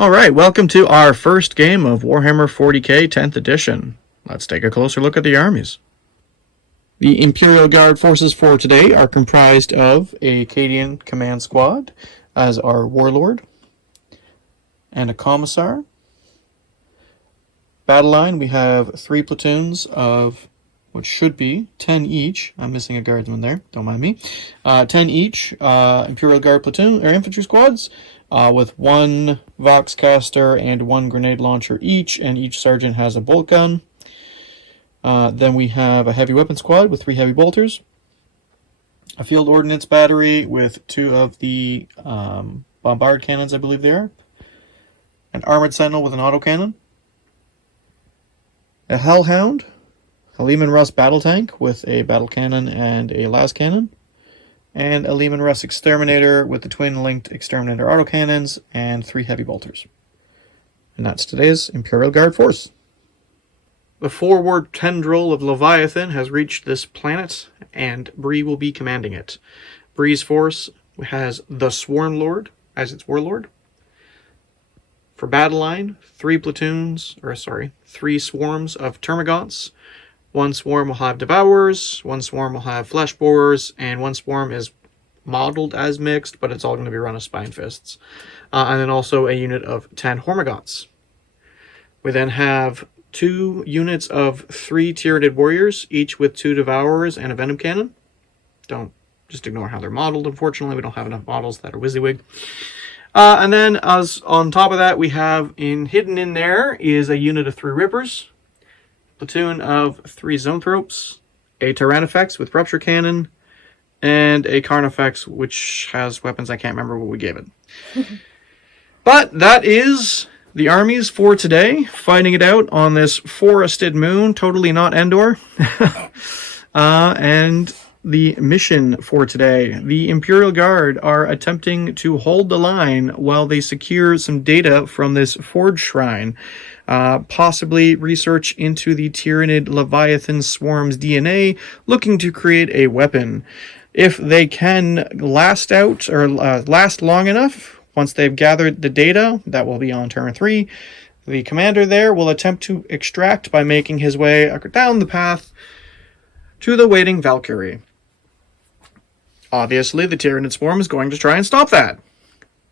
Alright, welcome to our first game of Warhammer 40k 10th edition. Let's take a closer look at the armies. The Imperial Guard forces for today are comprised of a Acadian command squad as our warlord, and a commissar. Battle line, we have 3 platoons of what should be 10 each. I'm missing a guardsman there, don't mind me. 10 each Imperial Guard platoon or infantry squads. With 1 Voxcaster and 1 grenade launcher each, and each sergeant has a bolt gun. Then we have a heavy weapon squad with 3 heavy bolters, a field ordnance battery with 2 of the bombard cannons, I believe they are, an armored sentinel with an autocannon, a hellhound, a Lehman Russ battle tank with a battle cannon and a las cannon, and a Lehman Russ exterminator with the twin-linked exterminator autocannons and 3 heavy bolters. And that's today's Imperial Guard force. The forward tendril of Leviathan has reached this planet, and Bree will be commanding it. Bree's force has the Swarm Lord as its warlord. For battle line, 3 swarms of termagants. 1 swarm will have devourers, 1 swarm will have flesh borers, and 1 swarm is modeled as mixed, but it's all going to be run as spine fists. And then also a unit of 10 hormagaunts. We then have 2 units of 3 Tyranid warriors, each with 2 devourers and a venom cannon. Don't just ignore how they're modeled, unfortunately. We don't have enough models that are WYSIWYG. And then as on top of that, we have hidden in there is a unit of 3 rippers, platoon of 3 Zoanthropes, a Tyranifex with rupture cannon, and a Carnifex which has weapons I can't remember what we gave it. But that is the armies for today, fighting it out on this forested moon, totally not Endor. And the mission for today. The Imperial Guard are attempting to hold the line while they secure some data from this Forge Shrine. Possibly research into the Tyranid Leviathan swarm's DNA, looking to create a weapon. If they can last long enough, once they've gathered the data, that will be on turn 3, the commander there will attempt to extract by making his way down the path to the waiting Valkyrie. Obviously, the Tyranid swarm is going to try and stop that.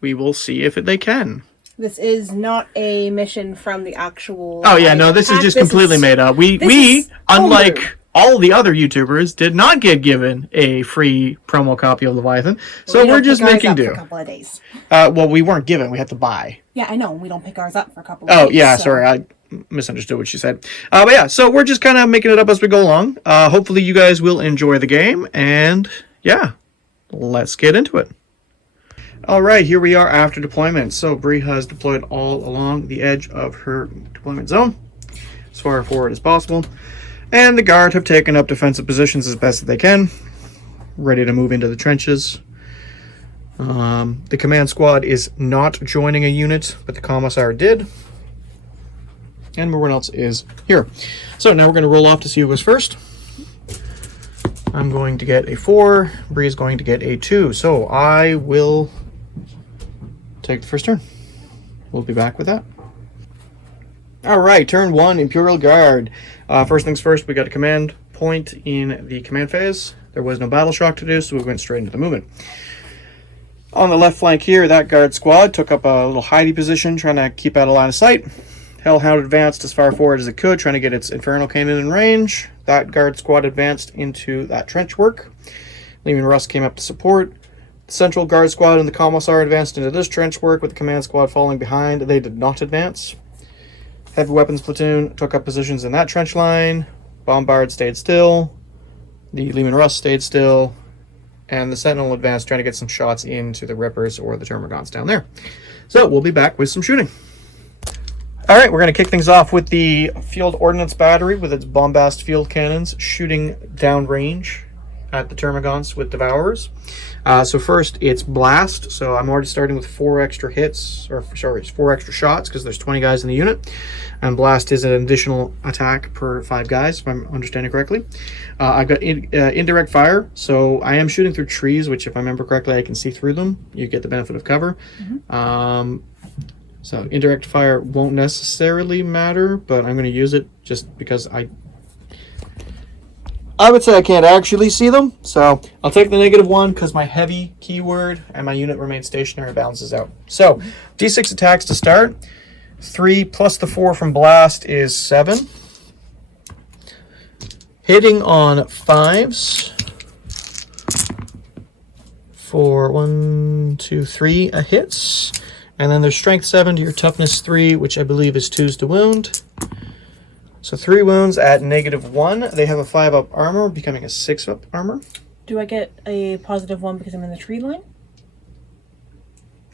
We will see if they can. This is not a mission from the actual... Oh, yeah, no, this is just completely made up. We unlike all the other YouTubers, did not get given a free promo copy of Leviathan, so we're just making do. For a couple of days. Well, we weren't given. We had to buy. Yeah, I know. We don't pick ours up for a couple of days. Oh, yeah, so. Sorry. I misunderstood what she said. But yeah, so we're just kind of making it up as we go along. Hopefully you guys will enjoy the game, and yeah, let's get into it. Alright, here we are after deployment. So Bree has deployed all along the edge of her deployment zone, as far forward as possible. And the Guard have taken up defensive positions as best as they can, ready to move into the trenches. The command squad is not joining a unit, but the commissar did. And everyone else is here. So now we're going to roll off to see who goes first. I'm going to get a 4. Bree is going to get a 2. So I will take the first turn. We'll be back with that. Alright, turn 1, Imperial Guard. First things first, we got a command point in the command phase. There was no battle shock to do, so we went straight into the movement. On the left flank here, that Guard squad took up a little hidey position, trying to keep out of line of sight. Hellhound advanced as far forward as it could, trying to get its Infernal Cannon in range. That Guard squad advanced into that trench work. Lehman Russ came up to support. The Central Guard squad and the Commissar advanced into this trench work, with the command squad falling behind. They did not advance. Heavy Weapons platoon took up positions in that trench line. Bombard stayed still. The Lehman Russ stayed still. And the Sentinel advanced, trying to get some shots into the Rippers or the Termagants down there. So we'll be back with some shooting. Alright, we're going to kick things off with the Field Ordnance Battery with its bombast field cannons shooting downrange at the Termagants with Devourers. So first, it's Blast. So I'm already starting with 4 extra hits, or sorry, it's 4 extra shots because there's 20 guys in the unit. And Blast is an additional attack per 5 guys, if I'm understanding correctly. I've got indirect fire, so I am shooting through trees, which if I remember correctly, I can see through them. You get the benefit of cover. So indirect fire won't necessarily matter, but I'm going to use it just because I would say I can't actually see them. So I'll take the -1 because my heavy keyword and my unit remains stationary, balances out. So D6 attacks to start. 3 plus the 4 from blast is 7. Hitting on 5s for 1, 2, 3 hits. And then there's strength 7 to your toughness 3, which I believe is 2s to wound. So 3 wounds at -1. They have a 5-up armor, becoming a 6-up armor. Do I get a +1 because I'm in the tree line?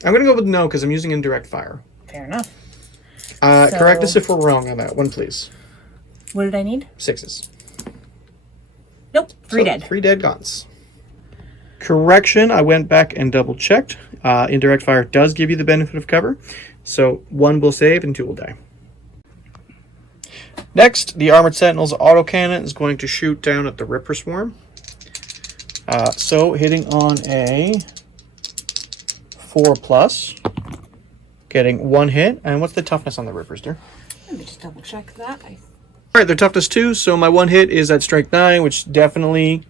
I'm going to go with no because I'm using indirect fire. Fair enough. Correct us if we're wrong on that one, please. What did I need? 6s. Nope, 3 dead. 3 dead gaunts. Correction, I went back and double checked. Indirect fire does give you the benefit of cover. So 1 will save and 2 will die. Next, the Armored Sentinel's autocannon is going to shoot down at the Ripper Swarm. So hitting on a 4+, getting 1 hit. And what's the toughness on the Rippers, dear? Let me just double check that. All right, their toughness 2, so my 1 hit is at strength 9, which definitely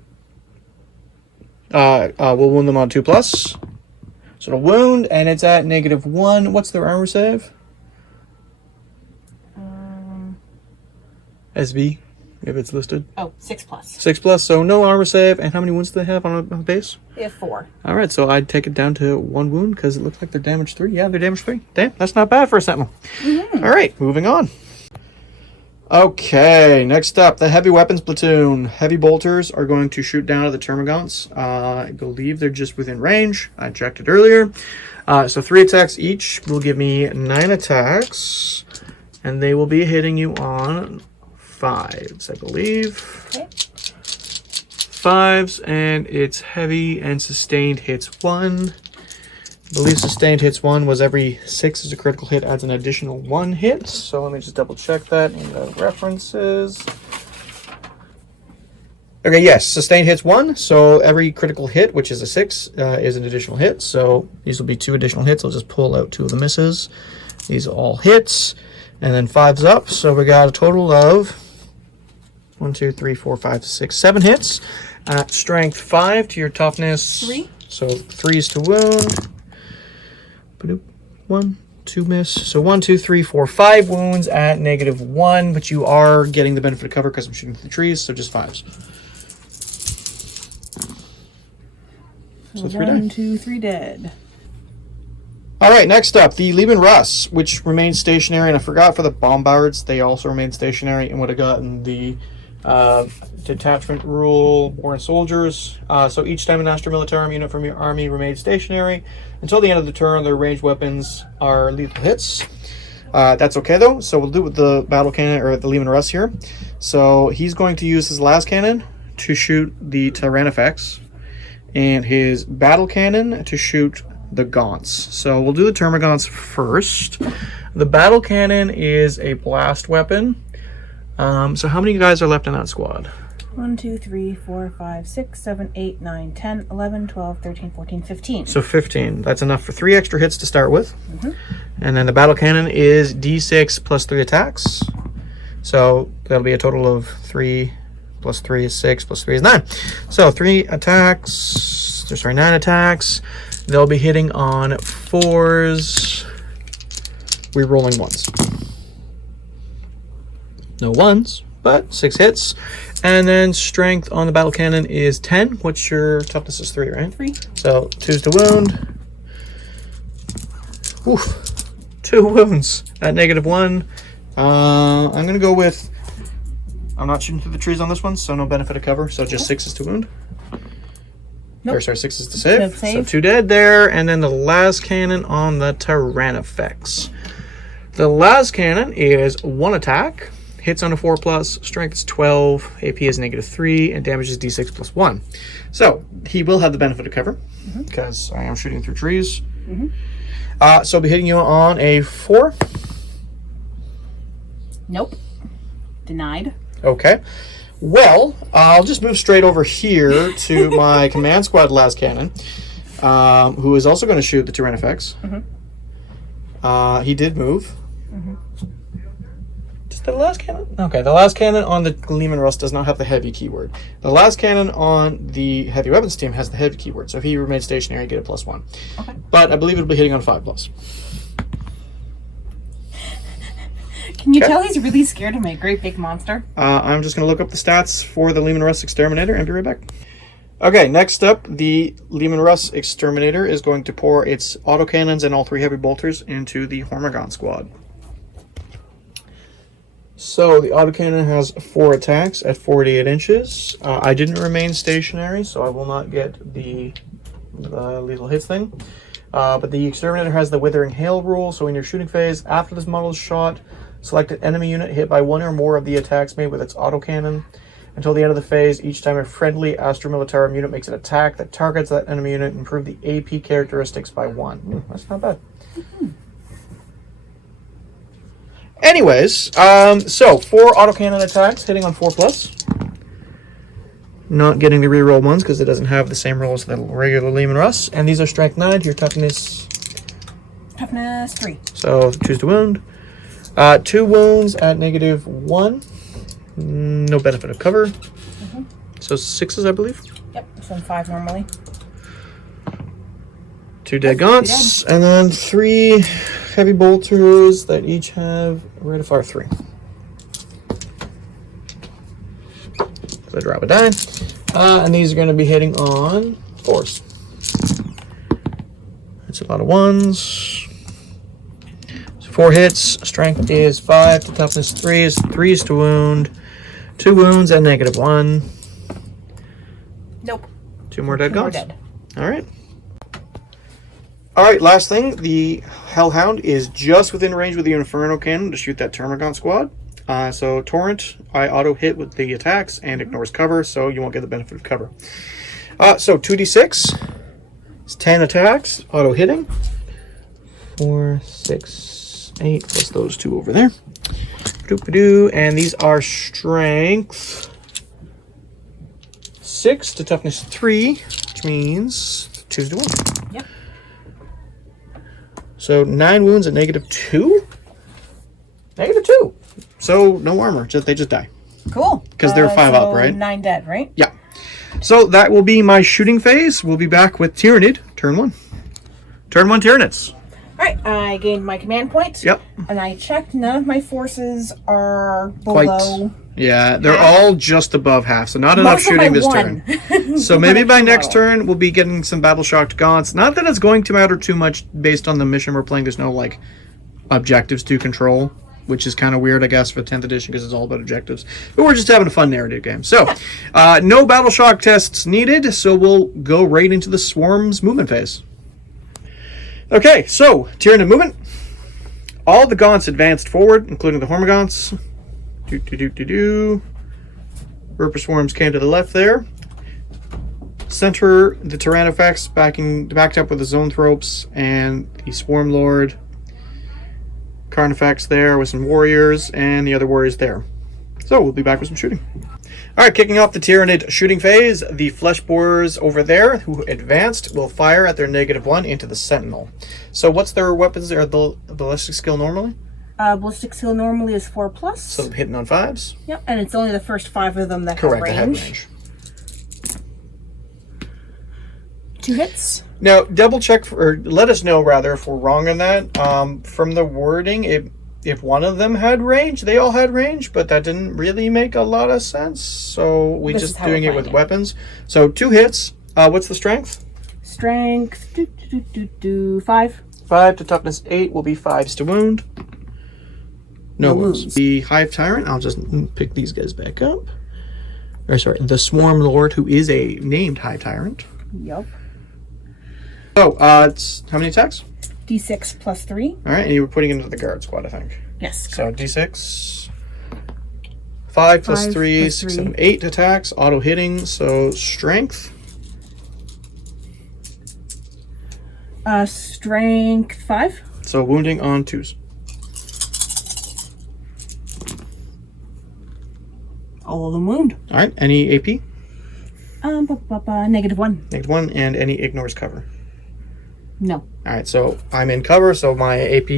will wound them on 2+. So it'll wound, and it's at -1. What's their armor save? SB, if it's listed. Oh, 6+. 6+, so no armor save. And how many wounds do they have on a base? They have 4. All right, so I'd take it down to 1 wound because it looks like they're damage 3. Yeah, they're damage 3. Damn, that's not bad for a sentinel. All right, moving on. Okay, next up, the heavy weapons platoon. Heavy bolters are going to shoot down at the termagants. I believe they're just within range. I checked it earlier. So 3 attacks each will give me 9 attacks, and they will be hitting you on 5s, I believe. Okay. 5s, and it's heavy, and sustained hits 1. I believe sustained hits 1 was every 6 is a critical hit, adds an additional 1 hit. So let me just double check that in the references. Okay, yes, sustained hits 1, so every critical hit, which is a 6, is an additional hit. So these will be 2 additional hits. I'll just pull out 2 of the misses. These are all hits. And then 5's up, so we got a total of 1, 2, 3, 4, 5, 6, 7 hits. Strength 5 to your toughness 3. So 3's to wound. 1, 2 miss. So 1, 2, 3, 4, 5 wounds at -1, but you are getting the benefit of cover because I'm shooting through the trees, so just 5s. So 3 1, die. 2, 3 dead. All right, next up, the Legion Russ, which remains stationary, and I forgot for the bombards, they also remain stationary and would have gotten the detachment rule, born soldiers. So each time an Astra Militarum unit from your army remains stationary until the end of the turn, their ranged weapons are lethal hits. That's okay though, so we'll do it with the battle cannon, or the Legion Russ here. So he's going to use his last cannon to shoot the Tyranid, and his battle cannon to shoot the gaunts. So we'll do the termagants first. The battle cannon is a blast weapon. So how many guys are left in that squad? 1, 2, 3, 4, 5, 6, 7, 8, 9, 10, 11, 12, 13, 14, 15. So 15. That's enough for 3 extra hits to start with. And then the battle cannon is D6 plus 3 attacks. So that'll be a total of 3 plus 3 is 6 plus 3 is 9. So 9 attacks. They'll be hitting on 4s. We're rolling 1s. No 1s, but 6 hits. And then strength on the battle cannon is 10. What's your toughness is 3, right? 3. So 2's to wound. Oof. 2 wounds at -1. I'm going to go with... I'm not shooting through the trees on this one, so no benefit of cover. So just 6 is to wound. Nope. Or sorry, 6 is to save. No save. So 2 dead there. And then the last cannon on the Tyranid. The last cannon is 1 attack. Hits on a 4+, strength is 12, AP is -3, and damage is D6 plus 1. So he will have the benefit of cover because I am shooting through trees. So I'll be hitting you on a 4. Nope. Denied. Okay. Well, I'll just move straight over here to my command squad last cannon, who is also going to shoot the Tyranid. He did move. Just the last cannon? Okay, the last cannon on the Leman Russ does not have the heavy keyword. The last cannon on the heavy weapons team has the heavy keyword. So if he remains stationary, I get a +1. Okay. But I believe it'll be hitting on 5+. Can you tell he's really scared of my great big monster? I'm just going to look up the stats for the Leman Russ Exterminator and be right back. Okay, next up, the Leman Russ Exterminator is going to pour its autocannons and all 3 heavy bolters into the Hormagon squad. So the autocannon has 4 attacks at 48 inches. I didn't remain stationary, so I will not get the lethal hits thing. But the Exterminator has the Withering Hail rule, so in your shooting phase, after this model is shot, select an enemy unit hit by 1 or more of the attacks made with its autocannon. Until the end of the phase, each time a friendly Astra Militarum unit makes an attack that targets that enemy unit, improve the AP characteristics by 1. That's not bad. Anyways, so 4 autocannon attacks hitting on 4+. Not getting the reroll ones because it doesn't have the same roll as the regular Leman Russ. And these are strength 9 to your toughness. Toughness 3. So choose to wound. 2 wounds at -1. No benefit of cover. So 6s, I believe. Yep, so 5 normally. 2 dead gaunts, and then 3 heavy bolters that each have a rate of fire 3. So I drop a die. And these are going to be hitting on 4s. That's a lot of 1s. 4 hits, strength is 5 to toughness 3 is 3s to wound, 2 wounds at -1. Nope. 2 more dead gaunts. Dead. Alright, last thing, the Hellhound is just within range with the Inferno Cannon to shoot that Termagant squad. So Torrent, I auto hit with the attacks and ignores cover, so you won't get the benefit of cover. So 2d6, it's 10 attacks, auto hitting. 4, 6, 8, plus those 2 over there. Doop-a-doo, and these are strength 6 to toughness 3, which means 2s to 1. Yep. So 9 wounds at -2? -2. So no armor, they just die. Cool. Because they're 5 up, right? 9 dead, right? Yeah. So that will be my shooting phase. We'll be back with Tyranid, turn 1. Turn 1 Tyranids. Alright, I gained my command point. Yep. And I checked none of my forces are below. Yeah, they're half. all just above half, so not enough shooting this turn. So maybe by next turn we'll be getting some battle shocked gaunts. Not that it's going to matter too much based on the mission we're playing. There's no like objectives to control, which is kind of weird, I guess, for 10th edition because it's all about objectives. But we're just having a fun narrative game. So no battle shock tests needed, so we'll go right into the Swarm's movement phase. Okay, so Tyranid movement. All the gaunts advanced forward, including the Hormagaunts. Reaper Swarms came to the left there. Center the Tyrannifex backed up with the Zoanthropes and the Swarm Lord. Carnifex there with some warriors and the other warriors there. So we'll be back with some shooting. Alright, kicking off the Tyranid shooting phase, the Flesh Borers over there who advanced will fire at their -1 into the Sentinel. So what's their weapons? Are the ballistic skill normally? Ballistic skill normally is 4+. So hitting on 5s? Yep, and it's only the first 5 of them that Correct, have they have range. range. 2 hits. Now, double check, or let us know rather if we're wrong on that. From the wording, if one of them had range, they all had range, but that didn't really make a lot of sense. So we just doing it with weapons. So 2 hits. What's the strength? Strength 5. 5 to toughness 8 will be 5s to wound. No wounds. The Hive Tyrant, I'll just pick these guys back up. Or sorry, the Swarm Lord, who is a named Hive Tyrant. Yep. So, it's how many attacks? D6 plus 3. All right, and you were putting into the guard squad, I think. Yes. So D6. 5 plus 3, 6, 7, 8 attacks. Auto hitting, so strength. Strength 5. So wounding on 2s. All of them wound. All right, any AP? -1. -1, and any ignores cover. No. All right, so I'm in cover, so my AP,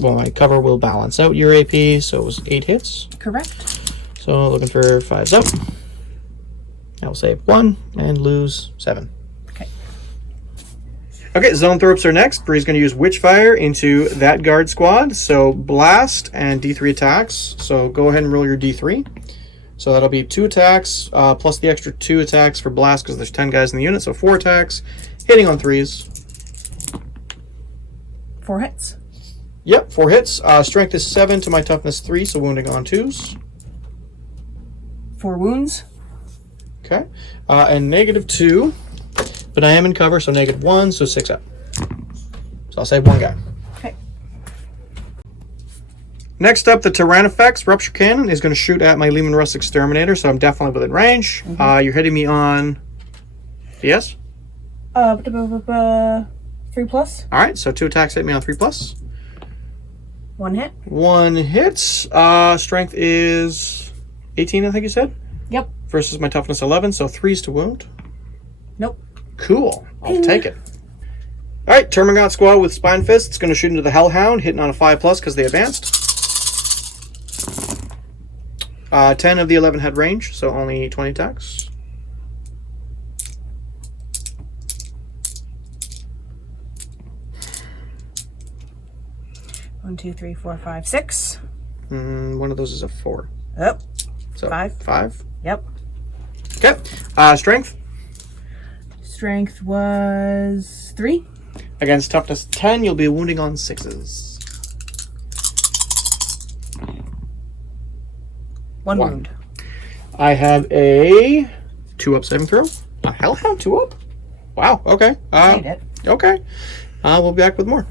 my cover will balance out your AP, so it was 8 hits. Correct. So looking for 5s up. I'll save 1 and lose 7. Okay. Okay, zone throw-ups are next. Bree's going to use Witchfire into that guard squad. So blast and D3 attacks. So go ahead and roll your D3. So that'll be 2 attacks plus the extra 2 attacks for blast because there's 10 guys in the unit. So 4 attacks, hitting on 3s. 4 hits. Yep, 4 hits. Strength is 7 to my toughness 3, so wounding on 2s. 4 wounds. Okay, and -2. But I am in cover, so -1, so 6 up. So I'll save 1 guy. Okay. Next up, the Tyranids Rupture Cannon is going to shoot at my Lehman Russ Exterminator, so I'm definitely within range. You're hitting me on DS? 3+. Alright, so 2 attacks hit me on 3+. 1 hit. 1 hits. Strength is 18, I think you said? Yep. Versus my toughness 11, so 3s to wound. Nope. Cool. I'll take it. Alright, Termagant Squad with Spine Fist. It's going to shoot into the Hellhound, hitting on a 5+ because they advanced. 10 of the 11 had range, so only 20 attacks. One, 2, 3, 4, 5, 6. One of those is a 4. Oh. So 5. 5. Yep. Okay. Strength. Strength was 3. Against toughness 10, you'll be wounding on 6s. 1 wound. I have a 2-up saving throw. A Hellhound 2-up? Wow, okay. Made it. Okay. We'll be back with more.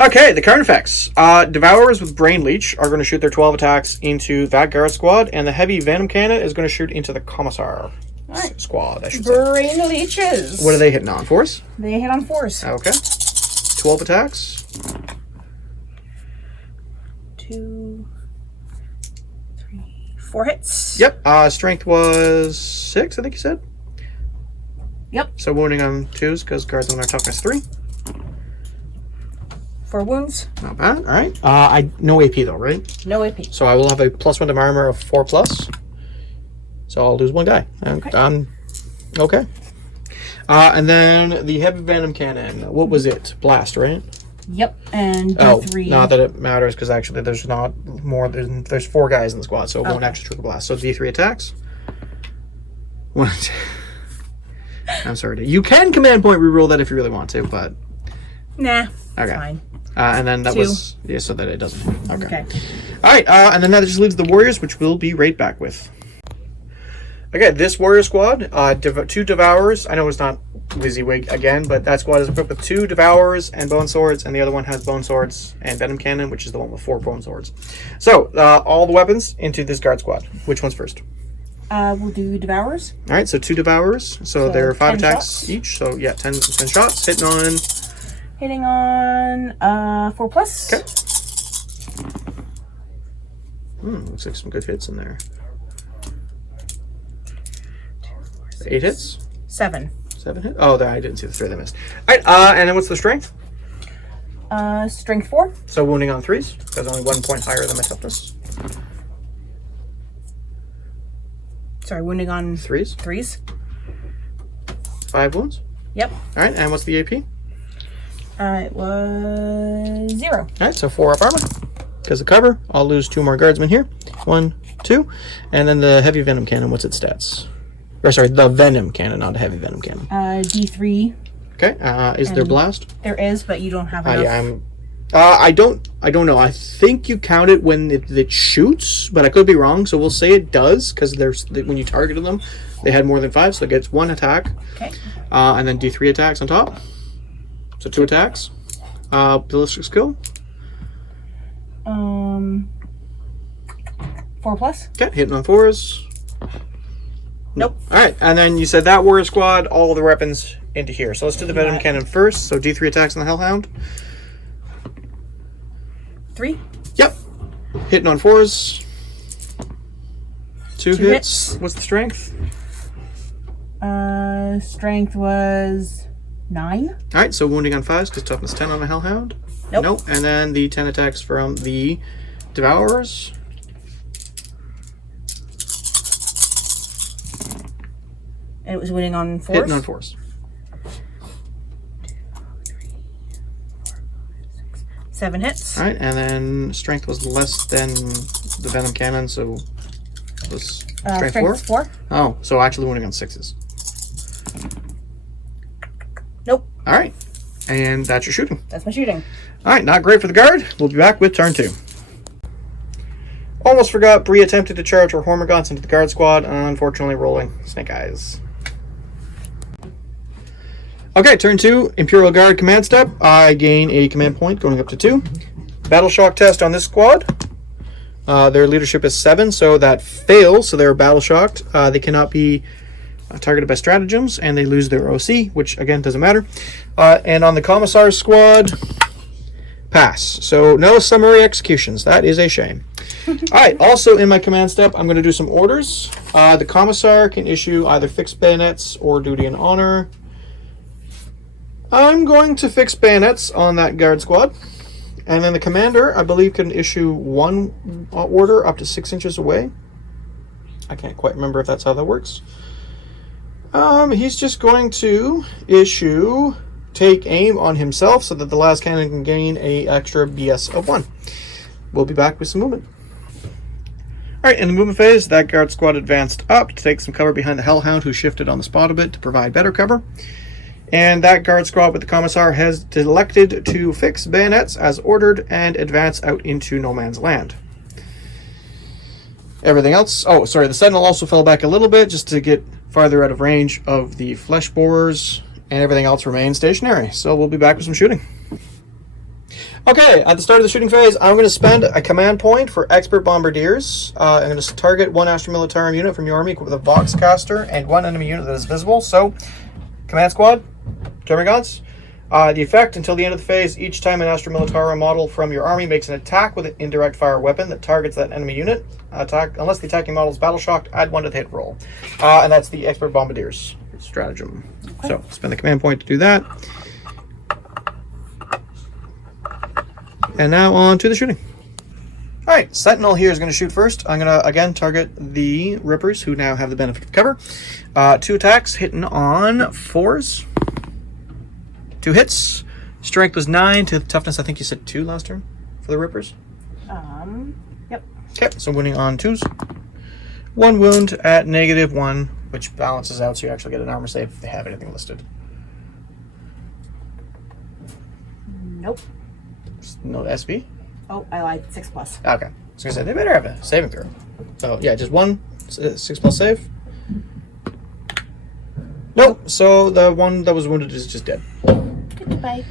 Okay, the current effects. Devourers with Brain Leech are going to shoot their 12 attacks into that guard squad, and the Heavy Venom Cannon is going to shoot into the Commissar squad, I should say. Brain leeches. What are they hitting on? 4s? They hit on 4s. Okay. 12 attacks. 2, 3, 4 hits. Yep. Strength was 6, I think you said? Yep. So wounding on 2s because guards on their toughness 3. 4 wounds. Not bad. All right. No AP though, right? No AP. So I will have a +1 to my armor of 4+. So I'll lose 1 guy. Okay. Okay. And then the Heavy Venom Cannon. What was it? Blast, right? Yep. And Oh, D3. not that it matters because actually there's not more. There's 4 guys in the squad, so it won't actually trigger blast. So D3 attacks. 1. I'm sorry. You can command point reroll that if you really want to, but Nah. okay. Fine. And then that 2. was so that it doesn't. Okay. All right, and then that just leaves the Warriors, which we'll be right back with. Okay, this Warrior squad, 2 Devourers. I know it's not WYSIWYG again, but that squad is equipped with 2 Devourers and Bone Swords, and the other one has Bone Swords and Venom Cannon, which is the one with 4 Bone Swords. So, all the weapons into this guard squad. Which one's first? We'll do Devourers. All right, so 2 Devourers. So they're 5 10 attacks shots. each. So, yeah, 10 shots. Hitting on... Hitting on 4+. Okay. Looks like some good hits in there. 8 hits? 7. 7 hits? Oh, I didn't see the 3 that missed. All right, and then what's the strength? Strength 4. So wounding on 3s. That's only 1 point higher than my toughness. Sorry, wounding on 3s. 3s. 5 wounds. Yep. All right, and what's the AP? It was 0. All right, so 4 up armor. Because of cover, I'll lose 2 more guardsmen here. 1, 2. And then the Heavy Venom Cannon, what's its stats? Or sorry, the Venom Cannon, not a Heavy Venom Cannon. D3. Okay, is there blast? There is, but you don't have enough. Yeah, I don't know. I think you count it when it shoots, but I could be wrong. So we'll say it does because when you targeted them, they had more than 5, so it gets 1 attack. Okay. And then D3 attacks on top. So 2 attacks. Ballistic skill. 4+. Okay, hitting on 4s. Nope. All right, and then you said that Warrior Squad, all the weapons into here. So let's do the Venom Cannon first. So D3 attacks on the Hellhound. 3. Yep. Hitting on 4s. 2 2 hits. What's the strength? Strength was 9. All right, so wounding on 5s because toughness 10 on a Hellhound. Nope. And then the 10 attacks from the Devourers. And it was winning on 4s? Hitting on 4s. 7 hits. All right, and then strength was less than the Venom Cannon, so it was strength 4? 4. Oh, so actually wounding on 6s. Nope. All right, and that's your shooting. That's my shooting. All right, not great for the guard. We'll be back with turn 2. Almost forgot, Bree attempted to charge her Hormagaunts into the guard squad, unfortunately rolling snake eyes. Okay, turn 2, Imperial Guard command step. I gain a command point going up to 2. Battle shock test on this squad. Their leadership is 7, so that fails, so they're battle shocked. They cannot be targeted by stratagems, and they lose their OC, which again doesn't matter. And on the Commissar squad, pass. So no summary executions. That is a shame. Alright, also in my command step, I'm going to do some orders. The Commissar can issue either fixed bayonets or duty and honor. I'm going to fix bayonets on that guard squad. And then the commander, I believe, can issue 1 order up to 6 inches away. I can't quite remember if that's how that works. He's just going to issue take aim on himself so that the last cannon can gain a extra BS of 1. We'll be back with some movement. Alright, in the movement phase, that guard squad advanced up to take some cover behind the Hellhound, who shifted on the spot a bit to provide better cover. And that guard squad with the Commissar has elected to fix bayonets as ordered and advance out into no man's land. Everything else... Oh, sorry, the Sentinel also fell back a little bit just to get farther out of range of the flesh borers, and everything else remains stationary. So we'll be back with some shooting. Okay, at the start of the shooting phase, I'm going to spend a command point for Expert Bombardiers. I'm going to target 1 Astra Militarum unit from your army with a Voxcaster and 1 enemy unit that is visible. So, command squad, Termagants. The effect until the end of the phase, each time an Astra Militarum model from your army makes an attack with an indirect fire weapon that targets that enemy unit, unless the attacking model is battle shocked, add 1 to the hit roll. And that's the Expert Bombardiers stratagem. Okay. So, spend the command point to do that. And now on to the shooting. Alright, Sentinel here is going to shoot first. I'm going to, again, target the Rippers, who now have the benefit of cover. 2 attacks, hitting on 4s. 2 hits. Strength was 9 to toughness, I think you said 2 last turn for the Rippers. Yep. Okay, so wounding on 2s. 1 wound at -1, which balances out, so you actually get an armor save if they have anything listed. Nope. No SB? Oh, I lied. 6+. Okay. I was going to say, they better have a saving throw. So, yeah, just 1 6+ save. Nope, so the one that was wounded is just dead. Goodbye.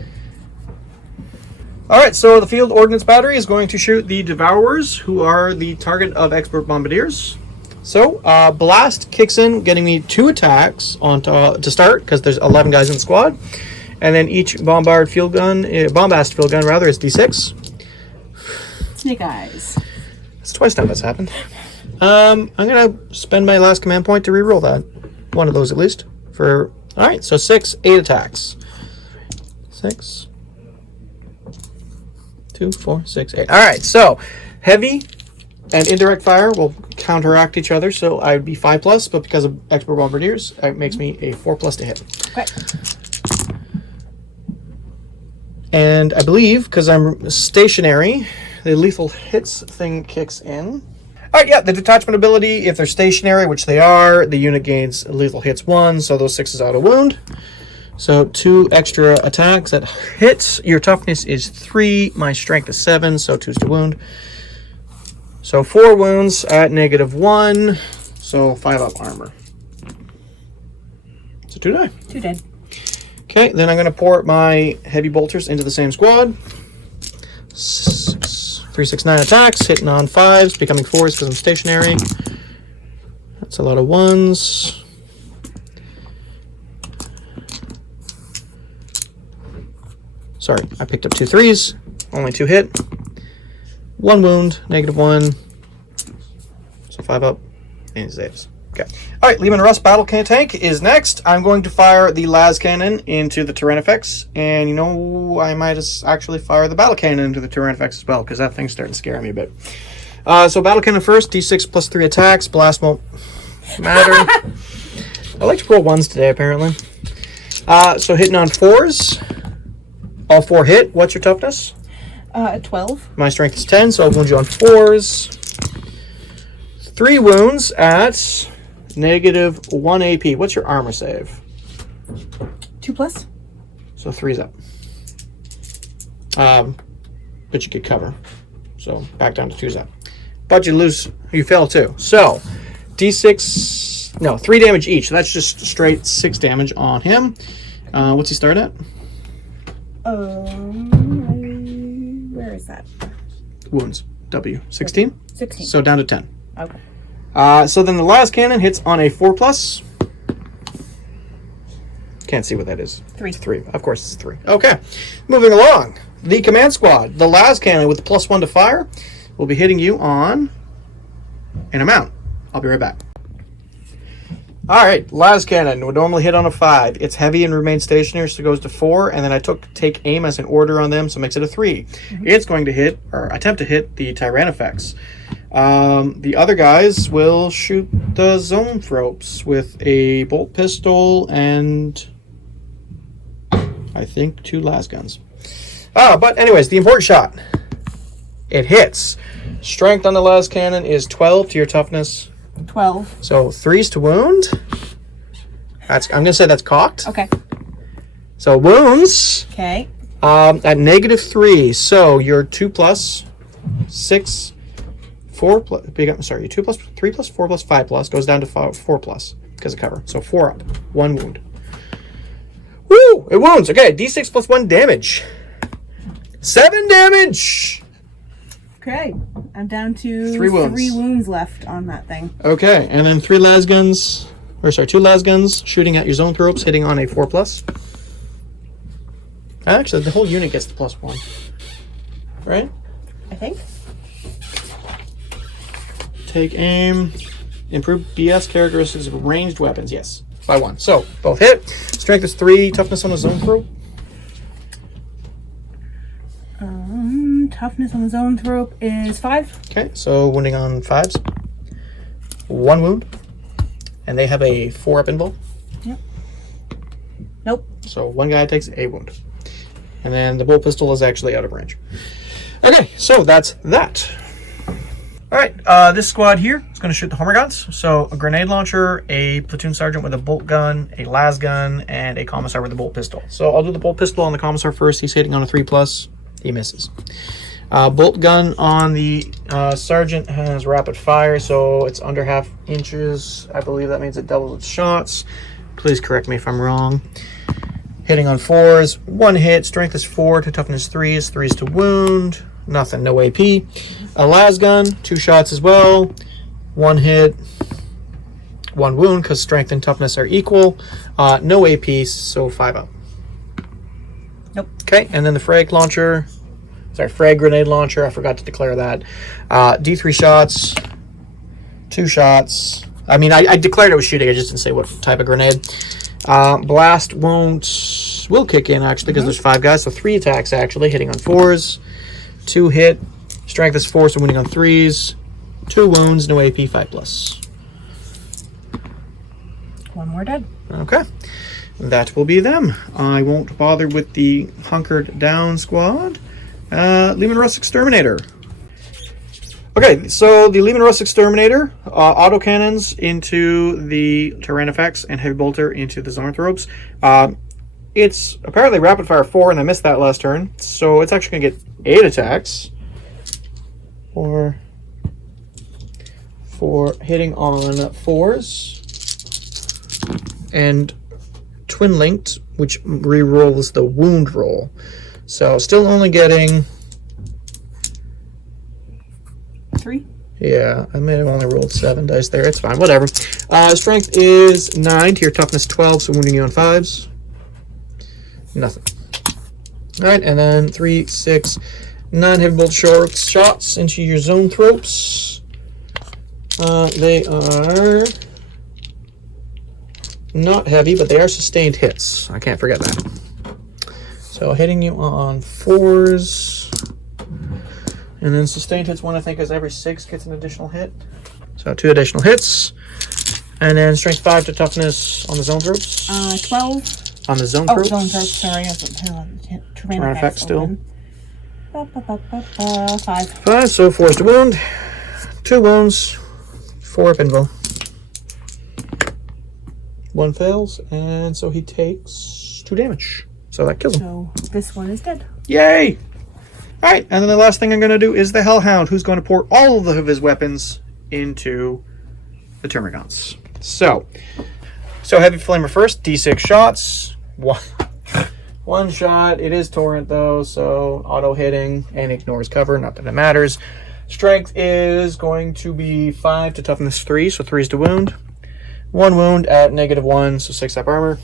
Alright, so the Field Ordnance Battery is going to shoot the Devourers, who are the target of Expert Bombardiers. So, Blast kicks in, getting me 2 attacks on to start, because there's 11 guys in the squad. And then each bombast field gun is D6. Snake eyes. It's twice now that's happened. I'm gonna spend my last command point to reroll that. One of those at least. Alright, so 6, 8 attacks. 6, 2, 4, 6, 8. Alright, so heavy and indirect fire will counteract each other, so I would be 5+, but because of Expert Bombardiers, it makes me a 4+ to hit. Okay. And I believe, because I'm stationary, the lethal hits thing kicks in. Alright, yeah, the detachment ability, if they're stationary, which they are, the unit gains lethal hits 1, so those 6s auto wound. So 2 extra attacks that hits. Your toughness is 3, my strength is 7, so 2s to wound. So 4 wounds at -1, so 5 up armor. So 2 die. 2 dead. Okay, then I'm going to pour my heavy bolters into the same squad. 3, 6, 9 attacks, hitting on 5s, becoming 4s because I'm stationary. That's a lot of 1s. Sorry, I picked up 2 3s, only 2 hit. 1 wound, -1. So 5 up, and saves. Okay. All right, Leman Russ battle tank is next. I'm going to fire the las cannon into the Tyrannifex, and you know, I might actually fire the battle cannon into the Tyrannifex as well, because that thing's starting to scare me a bit. So battle cannon first, d6 plus 3 attacks. Blast won't matter. I like to roll ones today, apparently. So hitting on 4s. All 4 hit. What's your toughness? 12. My strength is 10, so I'll wound you on 4s. 3 wounds at -1 AP. What's your armor save? 2+. So 3's up. But you get cover. So back down to 2's up. But you fell too. So d6, no, 3 damage each. So that's just straight 6 damage on him. What's he start at? Where is that? Wounds. W. 16? 16. So down to 10. Okay. So then the last cannon hits on a 4+. Can't see what that is. 3. 3. Of course it's 3. Okay. Moving along. The command squad. The las cannon with the +1 to fire will be hitting you on an amount. I'll be right back. All right. Las cannon would normally hit on a 5. It's heavy and remains stationary, so it goes to 4. And then I take aim as an order on them, so it makes it a 3. Mm-hmm. It's going to hit, or attempt to hit, the Tyrannifex. The other guys will shoot the zoanthropes with a bolt pistol and I think 2 las guns. But anyways, the important shot. It hits. Strength on the las cannon is 12 to your toughness. 12. So 3's to wound. I'm going to say that's cocked. Okay. So wounds. Okay. At -3. So you're 2+, 6, 4+. Sorry, 2+, 3+, 4+, 5+ goes down to 4+ because of cover. So 4 up. 1 wound. Woo! It wounds. Okay, d6 plus 1 damage. 7 damage! Okay. I'm down to 3 wounds. 3 wounds left on that thing. Okay, and then 2 las guns shooting at your zoanthropes, hitting on a 4+. Actually, the whole unit gets the +1. Right? I think. Take aim. Improve BS characteristics of ranged weapons. Yes, by 1. So, both hit. Strength is 3. Toughness on a zoanthrope. Toughness on the zoanthrope is 5. Okay, so wounding on 5s. 1 wound. And they have a 4 up invul. Yep. Nope. So 1 guy takes a wound. And then the bolt pistol is actually out of range. Okay, so that's that. Alright, this squad here is going to shoot the Homer guns. So a grenade launcher, a platoon sergeant with a bolt gun, a las gun, and a commissar with a bolt pistol. So I'll do the bolt pistol on the commissar first. He's hitting on a 3+. He misses. Bolt gun on the sergeant has rapid fire, so it's under ½ inches. I believe that means it doubles its shots. Please correct me if I'm wrong. Hitting on 4s, 1 hit. Strength is 4 to toughness 3s. 3's to wound. Nothing, no AP. A las gun, 2 shots as well. 1 hit, 1 wound because strength and toughness are equal. No AP, so 5 up. Nope. Okay, and then the frag grenade launcher. I forgot to declare that. D3 shots, 2 shots. I mean, I declared it was shooting. I just didn't say what type of grenade. Blast will kick in actually because there's 5 guys, so 3 attacks actually, hitting on 4s. 2 hit. Strength is 4, so winning on 3s. 2 wounds, no AP, 5+. 1 more dead. Okay. That will be them. I won't bother with the hunkered down squad. Leman Russ Exterminator. Okay, so the Leman Russ Exterminator, autocannons into the Tyrannifex and heavy bolter into the zoanthropes. It's apparently rapid fire 4, and I missed that last turn, so it's actually going to get 8 attacks for hitting on 4s and twin linked, which re-rolls the wound roll. So still only getting 3. Yeah, I may have only rolled 7 dice there. It's fine, whatever. Strength is 9 to your toughness 12, so wounding you on 5s. Nothing. Alright, and then 3, 6, 9 heavy bolt shots into your zoanthropes. They are not heavy, but they are sustained hits. I can't forget that. So hitting you on 4s. And then sustained hits one, I think, is every 6 gets an additional hit. So 2 additional hits. And then strength 5 to toughness on the zone groups. 12. On the zone Oh, groups. zone groups, sorry. I was Tyranid effect still. 5. 5, so 4 is to wound. 2 wounds. 4 up invul. 1 fails, and so he takes 2 damage. So that kills him. So this one is dead. Yay! Alright, and then the last thing I'm going to do is the Hellhound, who's going to pour all of his weapons into the Termagants. So Heavy Flamer first, D6 shots. One shot. It is Torrent, though, so auto hitting and ignores cover. Not that it matters. Strength is going to be 5 to toughness 3, so 3 is to wound. 1 wound at -1, so 6 up armor.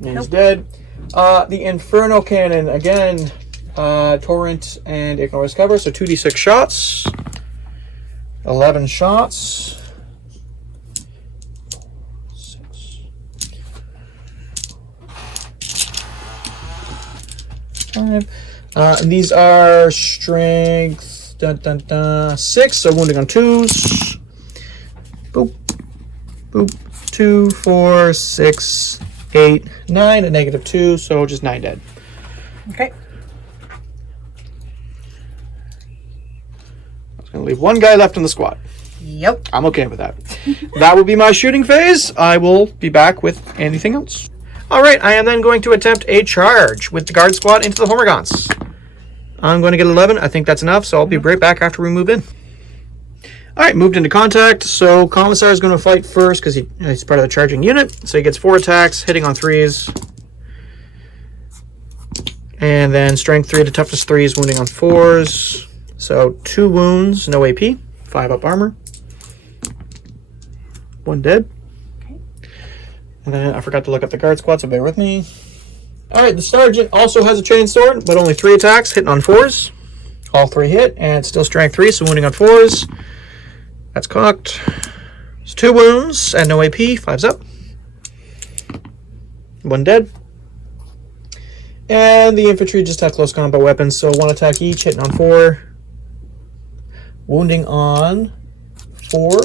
And he's dead. The Inferno Cannon, again, Torrent and ignores cover, so 2d6 shots. 11 shots. 6. 5. And these are strength 6, so wounding on 2s. Boop. Boop. 2, 4, 6, 8, 9, a -2, so just 9 dead. Okay. I was going to leave 1 guy left in the squad. Yep. I'm okay with that. That will be my shooting phase. I will be back with anything else. All right, I am then going to attempt a charge with the guard squad into the Hormagaunts. I'm going to get 11. I think that's enough, so I'll be right back after we move in. All right, moved into contact. So Commissar is going to fight first because he's part of the charging unit. So he gets 4 attacks, hitting on 3s. And then strength 3 to toughness 3s, wounding on 4s. So 2 wounds, no AP, 5 up armor. 1 dead. Okay. And then I forgot to look up the guard squad, so bear with me. All right, the Sergeant also has a chain sword, but only 3 attacks, hitting on 4s. All 3 hit, and it's still strength 3, so wounding on 4s. That's cocked. It's 2 wounds and no AP, 5's up. 1 dead. And the infantry just have close combat weapons, so 1 attack each, hitting on 4. Wounding on 4.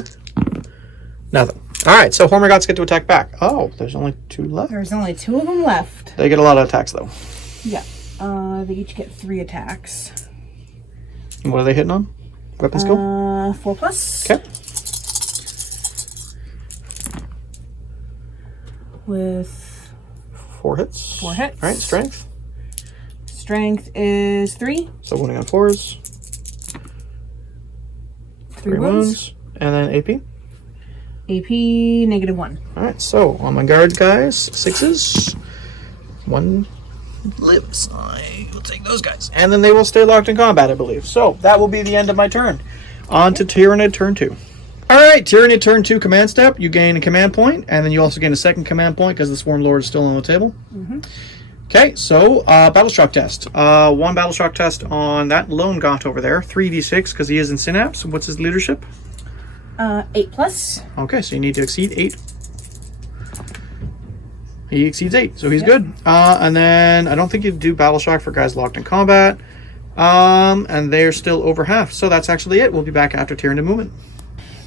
Nothing. Alright, so Hormagaunts get to attack back. Oh, there's only 2 left. There's only 2 of them left. They get a lot of attacks, though. Yeah. They each get 3 attacks. And what are they hitting on? Weapon skill? 4 plus. Okay. With 4 hits. 4 hits. Alright, strength. Strength is 3. So wounding on 4s. 3 wounds. And then AP. AP -1. Alright, so on my guard guys, 6s. 1 lives. I will take those guys. And then they will stay locked in combat, I believe. So that will be the end of my turn. On to Tyranid turn 2. Alright, Tyranid turn 2 command step. You gain a command point, and then you also gain a second command point because the Swarm Lord is still on the table. Okay, so battle shock test. 1 battle shock test on that lone Gaunt over there. 3d6 because he is in Synapse. What's his leadership? 8 plus. Okay, so you need to exceed 8. He exceeds 8, so he's good. And then I don't think you do battle shock for guys locked in combat. And they're still over half. So that's actually it. We'll be back after Tyranid movement.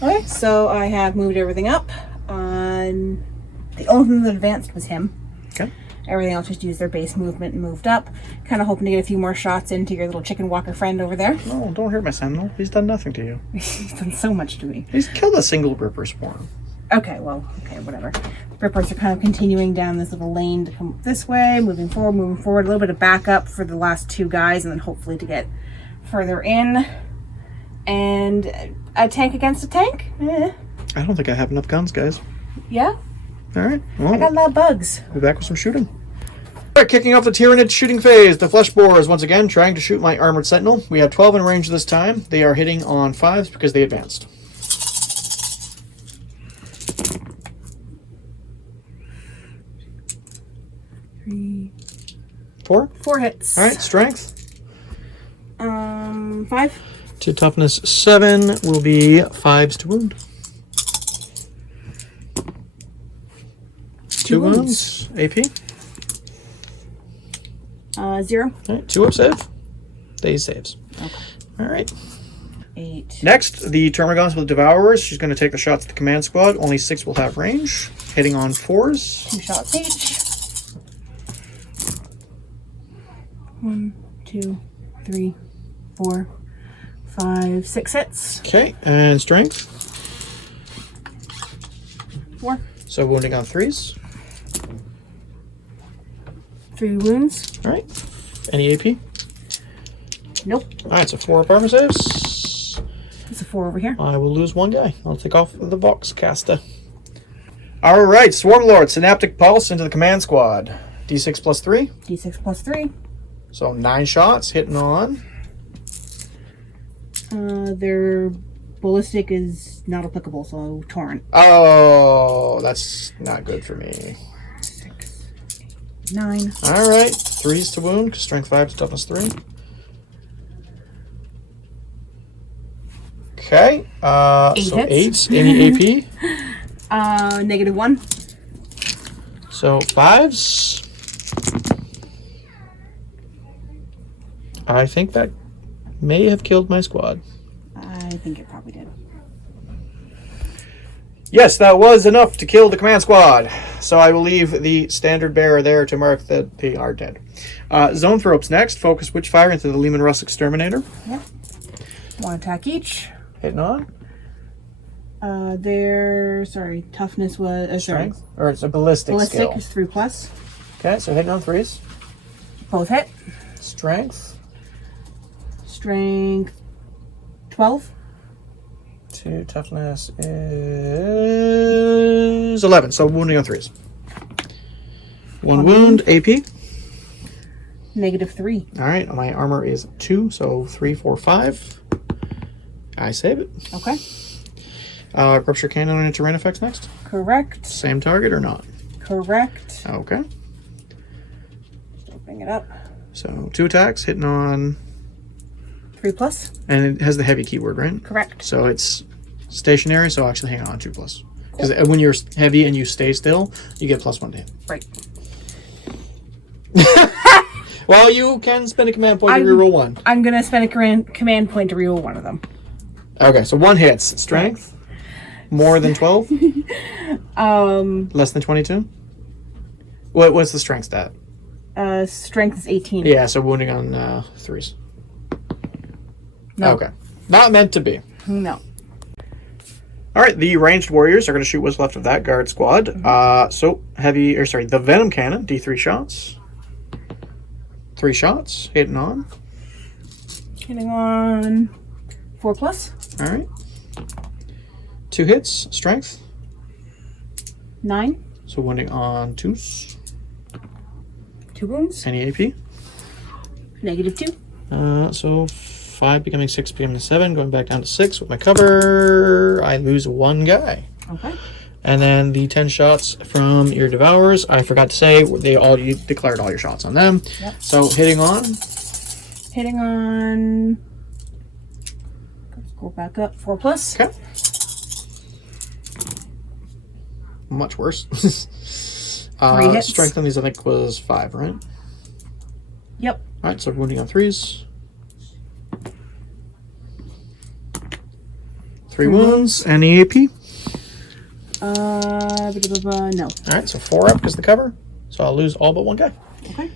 Okay, so I have moved everything up. The only thing that advanced was him. Okay. Everything else just used their base movement and moved up. Kind of hoping to get a few more shots into your little chicken walker friend over there. No, don't hurt my Sentinel. He's done nothing to you. He's done so much to me. He's killed a single Ripper Swarm. Okay, well, okay, whatever. The Rippers are kind of continuing down this little lane to come this way, moving forward, a little bit of backup for the last 2 guys, and then hopefully to get further in. And a tank against a tank? Eh. I don't think I have enough guns, guys. Yeah? Alright, well, I got a lot of bugs. we'll be back with some shooting. Alright, kicking off the Tyranid shooting phase. The Flesh Boar is once again trying to shoot my Armored Sentinel. We have 12 in range this time. They are hitting on 5s because they advanced. 3, 4? 4 hits. Alright, strength. 5. To toughness 7 will be 5s to wound. 2 wounds. AP. 0. All right, 2 up save. They saves. Okay. All right. 8. Next, the Termagants with Devourers. She's going to take the shots at the command squad. Only 6 will have range. Hitting on 4s. 2 shots each. 1, 2, 3, 4, 5, 6 hits. Okay, and strength. 4. So wounding on 3s. 3 wounds. All right. Any AP? Nope. All right, so 4 up armor saves. There's a 4 over here. I will lose 1 guy. I'll take off the Vox caster. All right, Swarmlord, Synaptic Pulse into the command squad. D6 plus 3. D6 plus 3. So 9 shots, hitting on. Their ballistic is not applicable, so torrent. Oh, that's not good for me. 6, 8, 9. All right, 3s to wound, because strength 5 to toughness 3. Okay, 8 so hits. 8s. Any AP? -1. So 5s. I think that may have killed my squad. I think it probably did. Yes, that was enough to kill the command squad. So I will leave the standard bearer there to mark that they are dead. Zone Thropes next. Focus Witchfire into the Lehman Russ Exterminator. Yep. 1 attack each. Hitting on. Their toughness was Strength. Or it's a ballistic skill. is 3 plus. Okay, so hitting on 3s. Both hit. Strength. Strength 12. 2 toughness is 11. So wounding on 3s. 1 wound. AP. -3. All right, my armor is 2, so 3, 4, 5. I save it. Okay. Rupture Cannon and terrain effects next. Correct. Same target or not? Correct. Okay. Just opening it up. So 2 attacks, hitting on, 3 plus. and it has the heavy keyword, right? Correct. So it's stationary, so actually hang on 2 plus. Because when you're heavy and you stay still, you get +1 to hit. Right. Well, you can spend a command point to reroll 1. I'm gonna spend a command point to reroll 1 of them. Okay, so 1 hits. Strength? More than 12? Less than 22? What's the strength stat? Strength is 18. Yeah, so wounding on 3s. No. Okay. Not meant to be. No. All right, the ranged warriors are going to shoot what's left of that guard squad. So the venom cannon, D3 shots. 3 shots, hitting on. Hitting on 4 plus. All right. 2 hits, strength. 9. So wounding on 2s. 2 wounds. Any AP? -2. So 5 becoming 6 becoming 7, going back down to 6 with my cover. I lose 1 guy. Okay. And then the 10 shots from your Devourers, I forgot to say, you declared all your shots on them. Yep. So hitting on. Let's go back up. 4 plus. Okay. Much worse. 3 hits. Strength on these, I think, was 5, right? Yep. All right, so wounding on 3s. 3 wounds. Any AP? No. All right, so 4 up because the cover. So I'll lose all but 1 guy. Okay.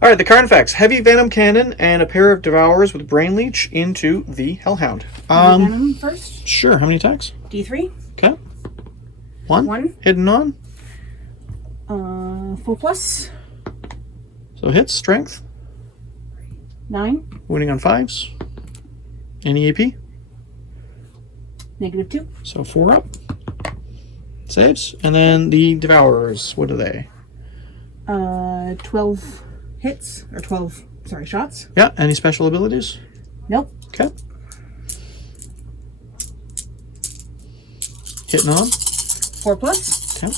All right, the card effects. Heavy Venom Cannon and a pair of Devourers with Brain Leech into the Hellhound. Venom first. Sure, how many attacks? D3. Okay. 1. 1. Hidden on. 4 plus. So hits, strength. 9. Wounding on 5s. Any AP? -2. So 4 up. Saves. And then the Devourers. What are they? 12 hits. Or 12, shots. Yeah, any special abilities? Nope. Okay. Hitting on. 4 plus. Okay.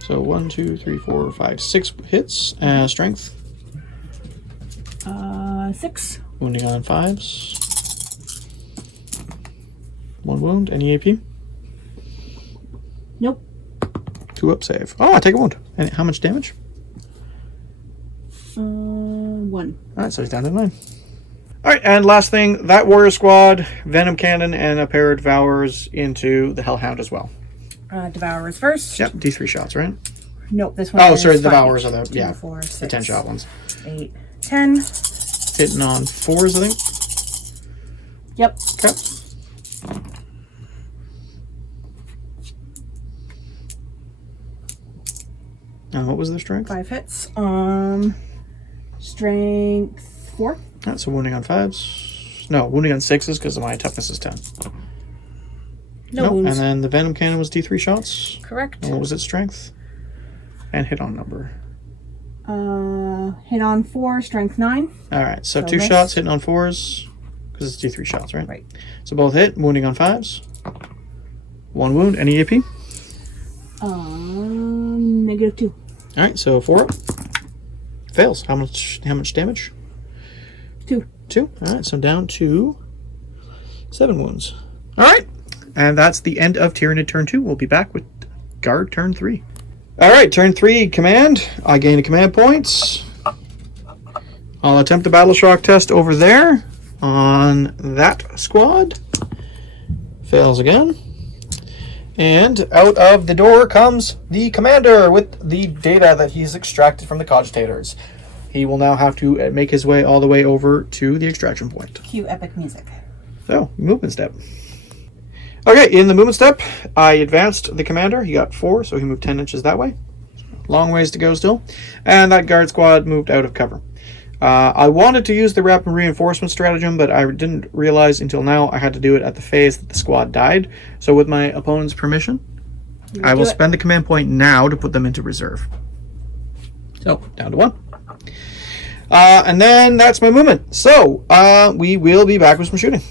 So 1, 2, 3, 4, 5, 6 hits. Strength. 6. Wounding on 5s. 1 wound. Any AP? Nope. 2 up save. Oh, I take a wound. And how much damage? 1. Alright, so he's down to 9. Alright, and last thing, that warrior squad, Venom Cannon, and a pair of Devourers into the Hellhound as well. Devourers first. Yep, D3 shots, right? Nope, this one. Oh, is sorry, the 5. Devourers are the, 2, yeah, 4, 6, the 10 shot ones. 8, 10. Hitting on 4s, I think. Yep. Okay. And what was their strength? 5 hits. Strength 4. Alright, so wounding on 5s. No, wounding on 6s because my toughness is 10. No wounds. And then the Venom Cannon was D3 shots. Correct. And what was its strength? And hit on number. Hit on 4, strength 9. Alright, so 2 miss. shots hitting on 4s because it's D3 shots, right? Right. So both hit, wounding on 5s. 1 wound, any AP? -2. Alright, so 4 up. Fails. How much damage? 2. 2. Alright, so down to 7 wounds. Alright. And that's the end of Tyranid turn 2. We'll be back with Guard turn 3. Alright, turn 3, command. I gain a command point. I'll attempt the battle shock test over there on that squad. Fails again. And out of the door comes the commander with the data that he's extracted from the cogitators. He will now have to make his way all the way over to the extraction point. Cue epic music. So, movement step. Okay, in the movement step, I advanced the commander. He got 4, so he moved 10 inches that way. Long ways to go still. And that guard squad moved out of cover. I wanted to use the rapid reinforcement stratagem, but I didn't realize until now I had to do it at the phase that the squad died. So with my opponent's permission, I will spend the command point now to put them into reserve. So, down to 1. And then that's my movement. So, we will be back with some shooting.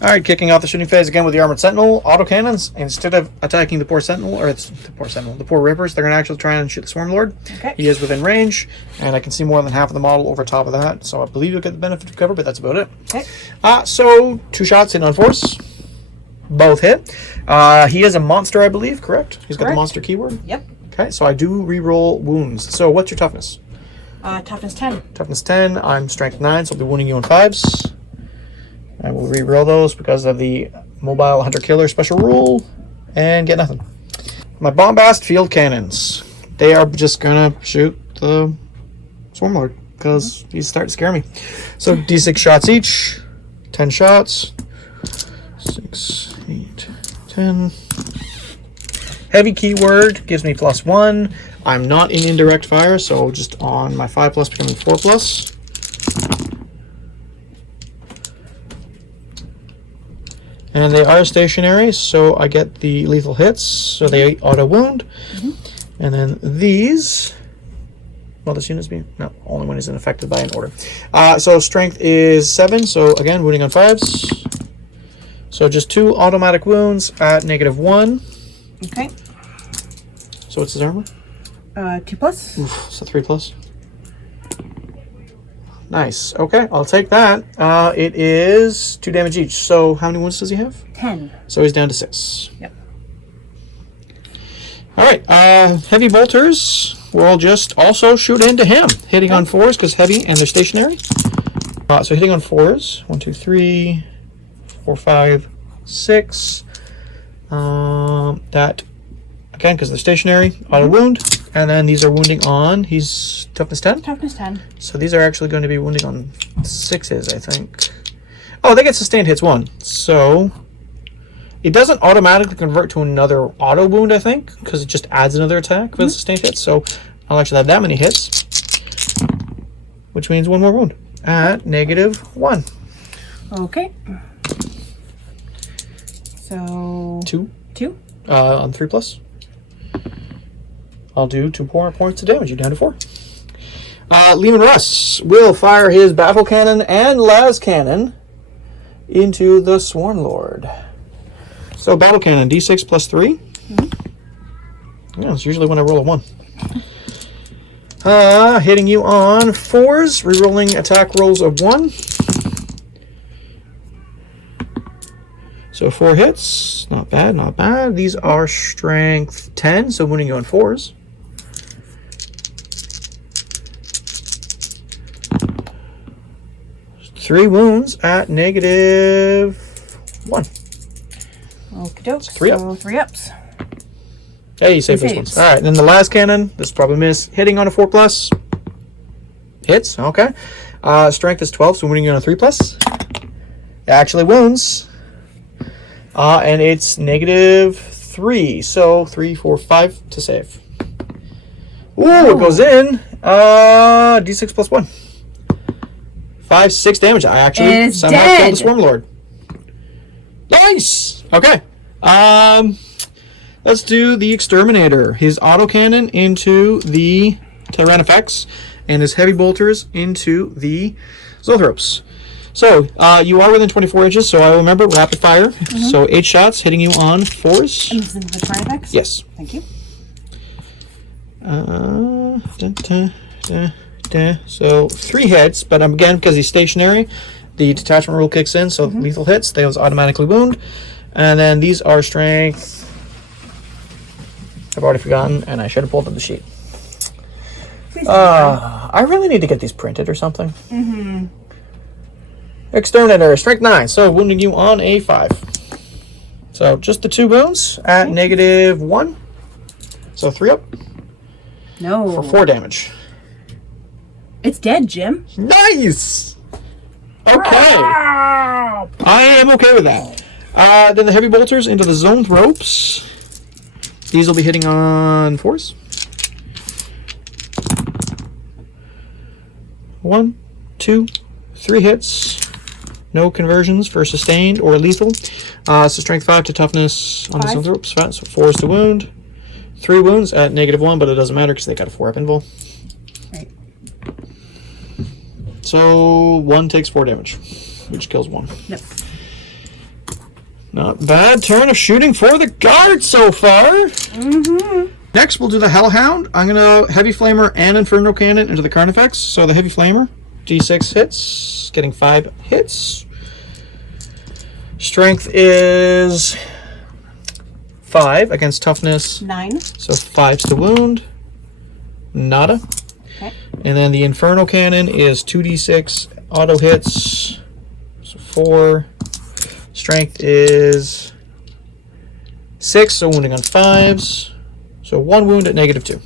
Alright, kicking off the shooting phase again with the Armored Sentinel. Autocannons, instead of attacking the poor Sentinel, or the poor Rippers, they're going to actually try and shoot the Swarm Lord. Okay. He is within range, and I can see more than half of the model over top of that, so I believe you'll get the benefit of cover, but that's about it. Okay. So, 2 shots hitting on force. Both hit. He is a monster, I believe, correct? He's got the Correct. monster keyword? Yep. Okay, so I do re-roll wounds. So, what's your toughness? Toughness 10. Toughness 10. I'm strength 9, so I'll be wounding you on 5s. I will re-roll those because of the mobile hunter-killer special rule, and get nothing. My bombast field cannons. They are just gonna shoot the Swarm Lord because he's starting to scare me. So D6 shots each, 10 shots. 6, 8, 10. Heavy keyword gives me +1. I'm not in indirect fire, so just on my 5+ becoming 4+. And they are stationary, so I get the lethal hits, so they auto wound. And then these, well, this unit's being, no, only one isn't affected by an order. So strength is 7, so again, wounding on 5s. So just 2 automatic wounds at -1. Okay. So what's his armor? 2+. Oof, so 3+. Nice. Okay, I'll take that. It is 2 damage each. So how many wounds does he have? 10. So he's down to 6. Yep. All right. Heavy bolters will just also shoot into him, hitting on 4s because heavy and they're stationary. So hitting on 4s. 1, 2, 3, 4, 5, 6. That again because they're stationary. Auto wound. And then these are wounding on, he's toughness 10? Toughness 10. So these are actually going to be wounding on 6s, I think. Oh, they get sustained hits 1. So it doesn't automatically convert to another auto wound, I think, because it just adds another attack for the sustained hits. So I'll actually have that many hits, which means 1 more wound at -1. Okay. So 2 2. on 3+. I'll do 2 more points of damage. You're down to 4. Lehman Russ will fire his battle cannon and las cannon into the Swarm Lord. So battle cannon, D6 +3. Yeah, it's usually when I roll a 1. Hitting you on 4s, rerolling attack rolls of 1. So 4 hits. Not bad, not bad. These are strength 10, so wounding you on 4s. Three wounds at -1. Okie doke. So 3 up. So 3 ups. Hey, you saved those ones. All right, and then the last cannon. This is probably miss. Hitting on a 4+. Hits. Okay. Strength is 12, so wounding on a 3+. It actually wounds. And it's -3. So 3, 4, 5 to save. Ooh, it goes in. D6 plus 1. 5, 6 damage. I actually somehow killed the Swarm Lord. Nice! Okay. Let's do the Exterminator. His autocannon into the Tyranid and his heavy bolters into the Zoanthropes. So, you are within 24 inches, so I will remember rapid fire. So 8 shots hitting you on 4s. And this is the Tyranid? Yes. Thank you. So 3 hits, but again, because he's stationary, the detachment rule kicks in, so lethal hits, those automatically wound. And then these are strength. I've already forgotten, and I should have pulled up the sheet. I really need to get these printed or something. Exterminator, strength 9, so wounding you on a 5. So just the 2 wounds at -1. So 3 up. No. For 4 damage. It's dead, Jim. Nice! Okay. I am okay with that. Then the heavy bolters into the Zoanthropes. These will be hitting on 4s. 1, 2, 3 hits. No conversions for sustained or lethal. So strength 5 to toughness on the Zoanthropes. So 4s to wound. 3 wounds at -1, but it doesn't matter because they got a 4 up invul. Right. So 1 takes 4 damage, which kills 1. Yep. Not bad turn of shooting for the guard so far. Next, we'll do the Hellhound. I'm going to Heavy Flamer and Inferno Cannon into the Carnifex. So the Heavy Flamer, D6 hits, getting 5 hits. Strength is 5 against toughness. 9. So 5's to wound. Nada. Okay. And then the Inferno Cannon is 2d6 auto hits. So 4. Strength is 6, so wounding on 5s. So 1 wound at -2.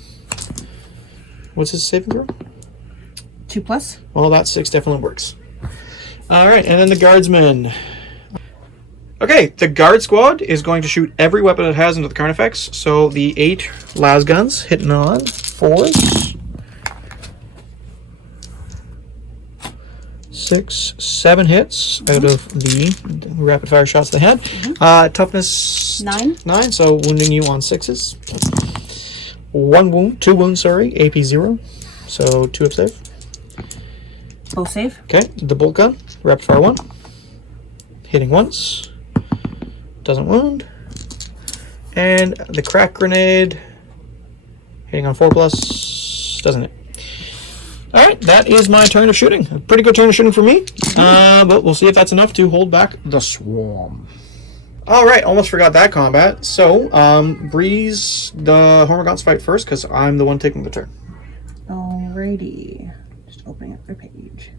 What's his saving throw? 2+. Well, that 6 definitely works. Alright, and then the Guardsmen. Okay, the Guard Squad is going to shoot every weapon it has into the Carnifex. So the 8 las guns hitting on 4s. 6, 7 hits out of the rapid fire shots they had. Toughness 9, so wounding you on 6s. 2 wounds, sorry. AP 0, so 2 up save. Both save. Okay, the bolt gun, rapid fire 1, hitting once, doesn't wound, and the crack grenade, hitting on 4+, doesn't hit. Alright, that is my turn of shooting. A pretty good turn of shooting for me. But we'll see if that's enough to hold back the swarm. Alright, almost forgot that combat. So, Breeze, the Hormagaunts fight first, because I'm the one taking the turn. Alrighty. Just opening up their page.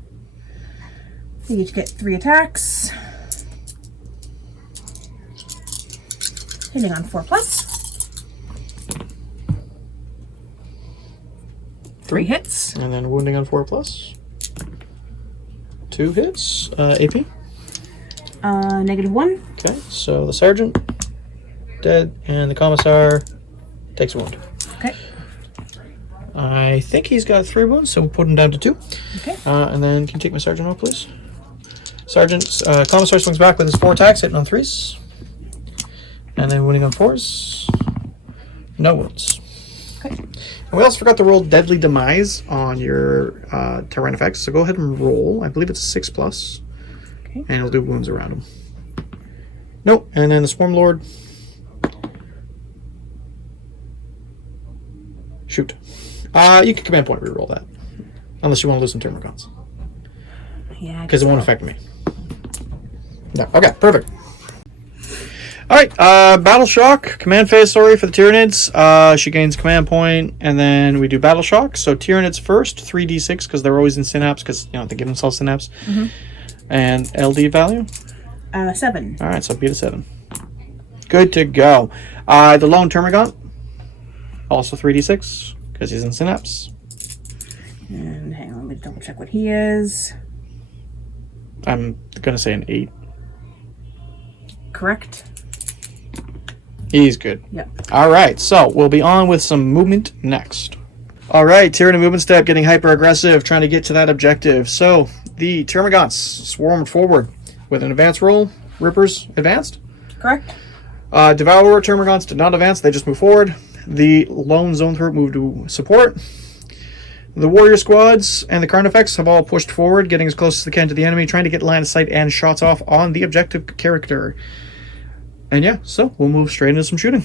You each get 3 attacks. Hitting on 4+. 3 hits. And then wounding on 4+. 2 hits. AP. -1. Okay, so the Sergeant, dead, and the Commissar takes a wound. Okay. I think he's got 3 wounds, so we'll put him down to 2. Okay. And then can you take my Sergeant off, please? Commissar swings back with his 4 attacks, hitting on 3s. And then wounding on 4s. No wounds. Okay. And we also forgot to roll Deadly Demise on your Tyranid, so go ahead and roll. I believe it's a 6+. Okay. And it'll do wounds around him. Nope. And then the Swarm Lord. Shoot. You can command point reroll that. Unless you want to lose some Termagants. Yeah. Because it won't affect me. No. Okay, perfect. All right, Battle Shock, command phase, sorry, for the Tyranids. She gains command point, and then we do Battle Shock. So Tyranids first, 3d6, because they're always in Synapse, because, you know, they give themselves Synapse. And LD value? 7. All right, so beat a 7. Good to go. The Lone Termagant, also 3d6, because he's in Synapse. And hang on, let me double check what he is. I'm going to say an 8. Correct. He's good. Yep. All right, so we'll be on with some movement next. All right, Tyranid movement step, getting hyper aggressive, trying to get to that objective. So the Termagants swarm forward with an advance roll. Rippers advanced. Correct. Devourer Termagants did not advance; they just move forward. The lone zone threat moved to support. The warrior squads and the Carnifex have all pushed forward, getting as close as they can to the enemy, trying to get line of sight and shots off on the objective character. And yeah, so we'll move straight into some shooting.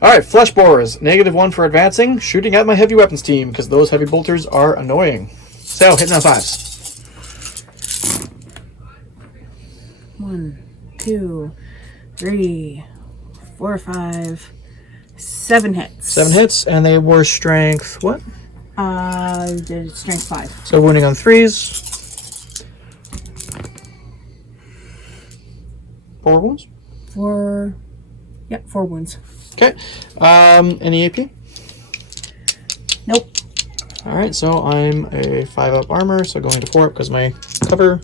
Alright, Flesh Borers, -1 for advancing, shooting at my heavy weapons team, because those heavy bolters are annoying. So, hitting on 5s. 1, 2, 3, 4, 5, 7 hits. 7 hits, and they were strength, what? Strength 5. So, wounding on 3s. 4 wounds? 4. Yep, 4 wounds. Okay. Any AP? Nope. Alright, so I'm a 5-up armor, so going to 4-up because my cover.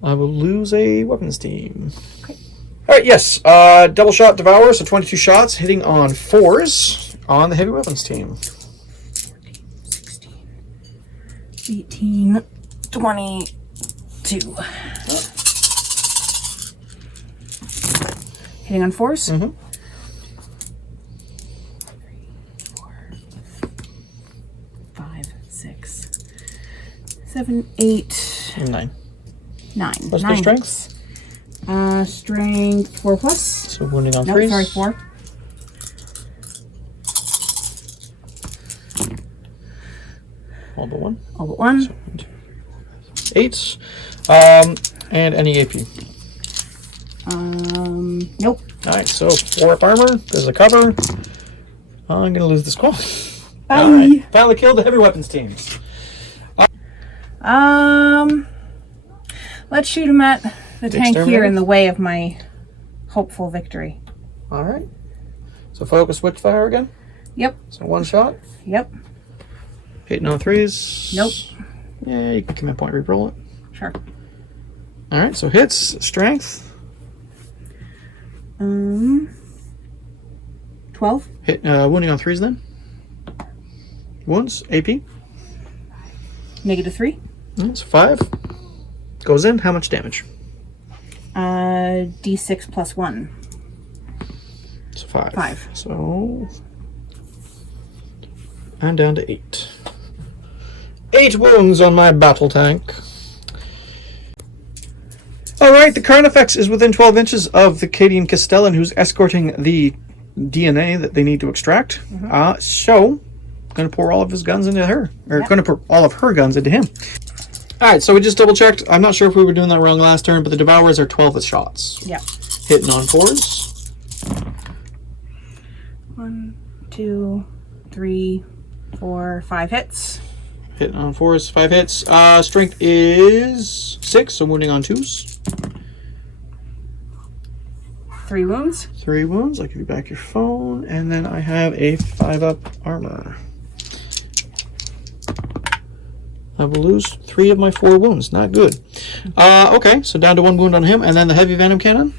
I will lose a weapons team. Okay. Alright, yes. Double shot Devourer, so 22 shots, hitting on 4s on the heavy weapons team. 14, 16, 18, 22. Hitting on 4s? Mm-hmm. 5, 6, 7, 8, And 9. 9. What's 9 their strength? Strength 4 plus. So wounding on No, 3s. sorry, 4. All but 1. All but 1. So 8. And any AP. Nope. Alright, so 4-up armor. There's a cover. I'm going to lose this call. Bye. Alright, finally killed the heavy weapons teams. Let's shoot him at the tank here Exterminator? in the way of my hopeful victory. Alright. So focus Witchfire again. Yep. So 1 shot. Yep. Hitting on 3s. Nope. Yeah, you can command point reroll it. Sure. Alright, so hits, strength. 12. Hit wounding on 3s then. Wounds, AP. -3. That's 5. Goes in, how much damage? D6 plus 1. So 5. 5. So I'm down to 8. 8 wounds on my battle tank. Alright, the Carnifex is within 12 inches of the Cadian Castellan, who's escorting the DNA that they need to extract. So, going to pour all of his guns into her. Or going to pour all of her guns into him. Alright, so we just double checked. I'm not sure if we were doing that wrong last turn, but the Devourers are 12 shots. Yep. Hitting on 4s. 1, 2, 3, 4, 5 hits. Hitting on 4s, 5 hits. Strength is 6, so wounding on 2s. 3 wounds. 3 wounds. I'll give you back your phone. And then I have a 5-up armor. I will lose 3 of my 4 wounds. Not good. Okay, so down to 1 wound on him. And then the heavy venom cannon.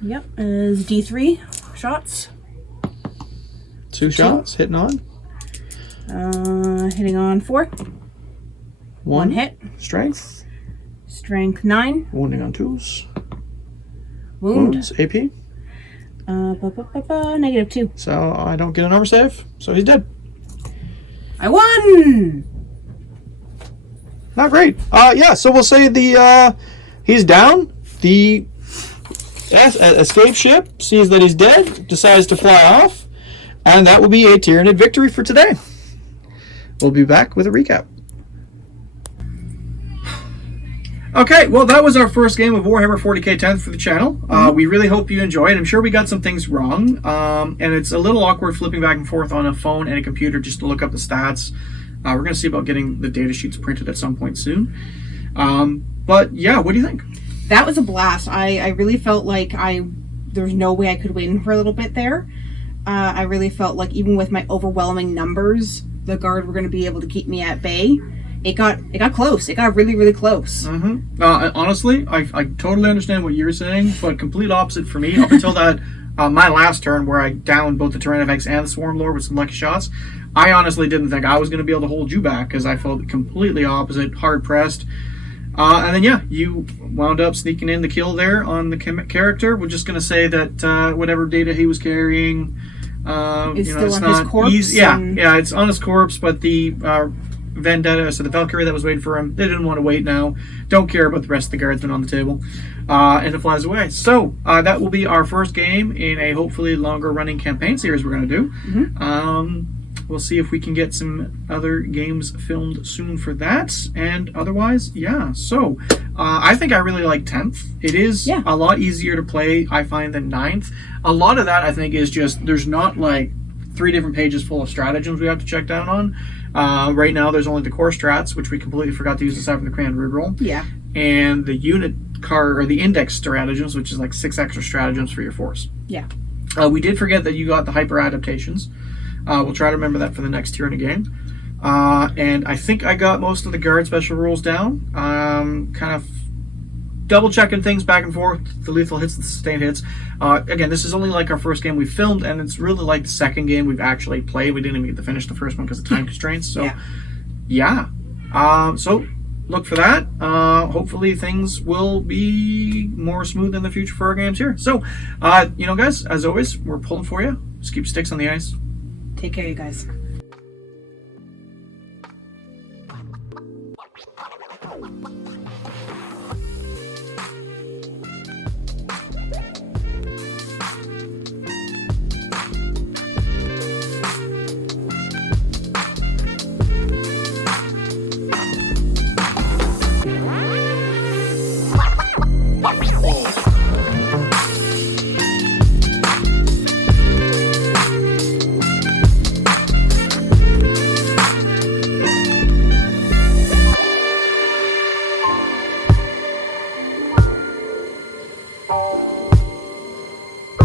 Yep, is D3 shots. 2 shots. Hitting on. Hitting on 4. 1 hit. Strength. Strength 9. Wounding on 2s. Wound. Wounds. AP. -2. So I don't get an armor save. So he's dead. I won! Not great. Yeah, so we'll say the he's down. The escape ship sees that he's dead, decides to fly off, and that will be a Tyranid victory for today. We'll be back with a recap. Okay, well, that was our first game of Warhammer 40k 10th for the channel. We really hope you enjoyed. I'm sure we got some things wrong, and it's a little awkward flipping back and forth on a phone and a computer just to look up the stats. We're going to see about getting the data sheets printed at some point soon. But yeah, what do you think? That was a blast. I really felt like there's no way I could win for a little bit there. I really felt like even with my overwhelming numbers, the Guard were going to be able to keep me at bay. It got close. It got really, really close. Honestly, I totally understand what you're saying, but complete opposite for me. Up until that, my last turn where I downed both the Tyranids and the Swarm Lord with some lucky shots, I honestly didn't think I was going to be able to hold you back because I felt completely opposite, hard pressed. And then, yeah, you wound up sneaking in the kill there on the character. We're just going to say that whatever data he was carrying, It's still it's on not his corpse. easy. Yeah, it's on his corpse, but the Vendetta, so the Valkyrie that was waiting for him, they didn't want to wait now. Don't care about the rest of the guardsmen on the table. And it flies away. So that will be our first game in a hopefully longer running campaign series we're going to do. We'll see if we can get some other games filmed soon for that. And otherwise, yeah. So I think I really like 10th. It is a lot easier to play, I find, than 9th. A lot of that, I think, is just there's not like 3 different pages full of stratagems we have to check down on. Right now, there's only the core strats, which we completely forgot to use aside from the command root roll. Yeah. And the unit card, or the index stratagems, which is like 6 extra stratagems for your force. Yeah. We did forget that you got the hyper adaptations. We'll try to remember that for the next Tyranid game. And I think I got most of the guard special rules down. Kind of double checking things back and forth, the lethal hits, the sustained hits. Again, this is only like our first game we filmed, and it's really like the second game we've actually played. We didn't even get to finish the first one because of time constraints. So, yeah. So look for that. Hopefully things will be more smooth in the future for our games here. So, guys, as always, we're pulling for you. Just keep sticks on the ice. Take care, you guys.